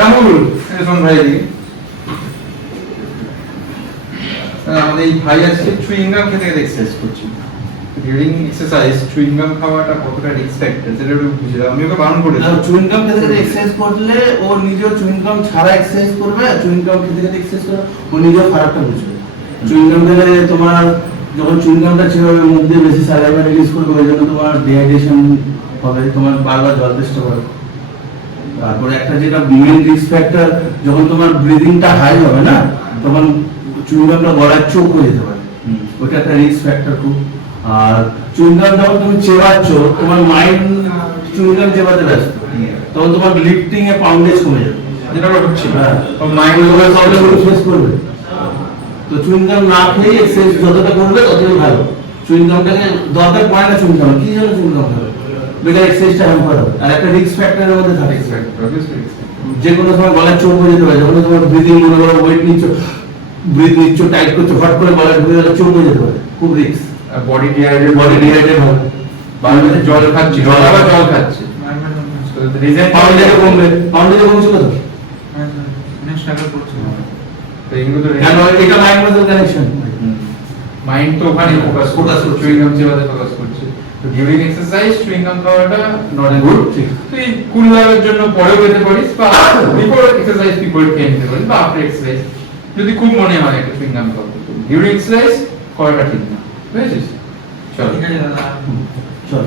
রাহুল শোন ভাই এদিকে। আমাদের এই ভাই আজকে চুইংগাম খেতে খেতে এক্সারসাইজ করছি। ডিউরিং এক্সারসাইজ চুইংগাম খাওয়াটা কতটা রিস্ক ফ্যাক্টর সেটা একটু বুঝে দাও। আমি ওকে বারণ করেছি। চুইংগাম খেতে খেতে এক্সারসাইজ করলে ও নিজেও চুইংগাম ছাড়া এক্সারসাইজ করবে, আর চুইংগাম খেতে খেতে এক্সারসাইজ করবে ও নিজেও ফারাকটা বুঝবে। চুইংগাম খেলে তোমার যখন চুইংগামটা ছেড়ে মুখ দিয়ে বেশি স্যালাইভা রিলিজ করবে, ওই জন্য তোমার ডিহাইড্রেশন হবে, তোমার বারবার জল তেষ্টা হবে। তারপরে একটা যেটা মেইন রিস্ক ফ্যাক্টর, যখন তোমার ব্রিদিংটা হাই হবে না, তখন চুইংগামটা গলায় চোখ হয়ে যেতে পারে, ওটা একটা রিস্ক ফ্যাক্টর খুব। আর চুইংগাম যখন তুমি চেবাচ্ছ, তোমার মাইন্ড চুইংগাম চেবাতে ব্যস্ত, তখন তোমার লিফটিং এ পাউন্ডেজ কমে যাবে, যেটা হচ্ছে মাইন্ড প্রবলেম ফেস করবে। তো চুইংগাম না খেয়ে এক্সারসাইজ যতটা করবে ততই ভালো। চুইংগামটাকে দরকার পড়ে না, চুইংগাম কি জন্য চুইংগাম খাবে, বেটার এক্সারসাইজটা হ্যাম্পার হবে। আর একটা রিস্ক ফ্যাক্টরের মধ্যে থাকে, যে কোনো সময় গলায় চোখ হয়ে যেতে পারে, যখন তোমার ব্রিদিং মনে করো ওয়েট নিচ্ছ, ব্রিথ নিচ্ছ, টাইট করছো, হট করে গলায় ঢুকে গেলে চোখ হয়ে যেতে পারে, খুব রিস্ক। বডি ডিহাইড্রেট হবে, বারবার জল খাচ্ছি, জল খাচ্ছে, পাউন্ডেজ কমবে, পাউন্ডেজ কমছে কত? কেন? এটা মাইন্ড মাসেল কানেকশন, মাইন্ড তো ওখানে ফোকাস করছে, চুইংগাম চেবাতে ফোকাস করছে। তো ডিউরিং এক্সারসাইজ চুইংগাম খাওয়াটা নট এ গুড থিং। তুই কুল লাগার জন্য পরেও খেতে পারিস, বা বিফোর এক্সারসাইজ বিফোর খেয়ে নিতে পারিস, বা আফটার এক্সারসাইজ যদি খুব মনে হয় একটা চুইংগাম খাওয়া। ডিউরিং এক্সারসাইজ করাটা ঠিক না, বুঝেছিস? চল চল।